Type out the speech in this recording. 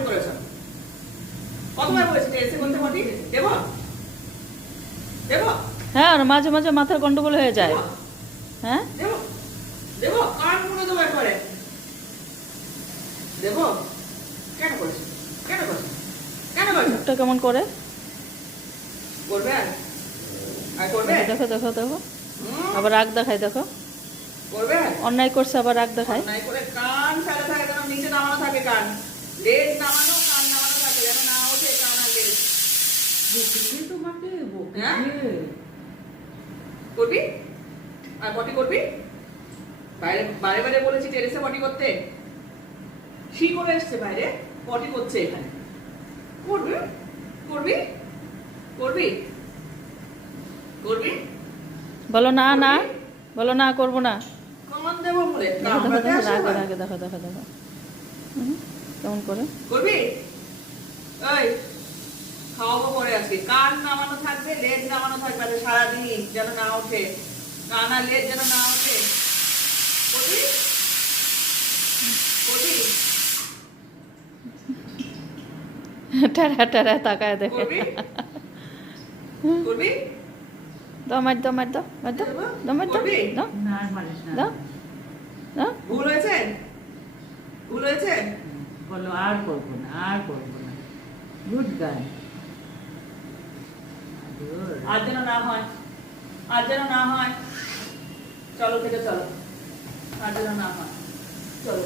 পটি করেছো? কতবার বলেছি টেরেসে করতে পটি? দেবো? দেবো? হ্যাঁ, আর মাঝে মাঝে মাথার গন্ডগোল হয়ে যায়। দেবো? হ্যাঁ, দেবো? দেবো? কান মুড়ে দেবো একবারে। দেবো? কেন করেছো? কেন করেছো? কেন করেছো? মুখটা কেমন করে? করবে আর? আর করবে? দেখো দেখো দেখো, হুম? আবার রাগ দেখায়, দেখো করবে আর? অন্যায় করছে আবার রাগ দেখায়। অন্যায় করে কান ফেলে থাকে, যেন নিচে নামানো থাকে কান। লেজ নামানো, কান নামানো থাকে, যেন না ওঠে কান আর লেজ। বকেছে তোমাকে, হ্যাঁ? বকেছে। করবি? আর পটি করবি? বাইরে বারে বারে বলেছি টেরেসে পটি করতে। শি করে এসছে বাইরে, পটি করছে এখানে। করবি? করবি? করবি? করবি? বলো না না, বলো না, করবো না। কমান দেবো বলে দেখো দেখো কামড়াতে দেখো, আসে রাগে আবার। রাগে, দেখো দেখো দেখো, কেমন করে। করবি? এই খাওয়াবো পরে আজকে। কান নামানো থাকবে, লেজ নামানো থাকবে আজকে সারাদিন, যেন না ওঠে কান আর লেজ, যেন না ওঠে। করবি? করবি? টেরা টেরা তাকায় দেখে। করবি? করবি? দাও, মার দাও, মার দাও, মার দাও, দাও, মার দাও, করবি? দাও না আর মারিস না। দাও দাও। ভুল হয়েছে? ভুল হয়েছে? বলো আর করবো না, আর করবো না। Good girl. আর যেন না হয়, আর যেন না হয়। চলো থেকে চলো, আর যেন না হয়। চলো।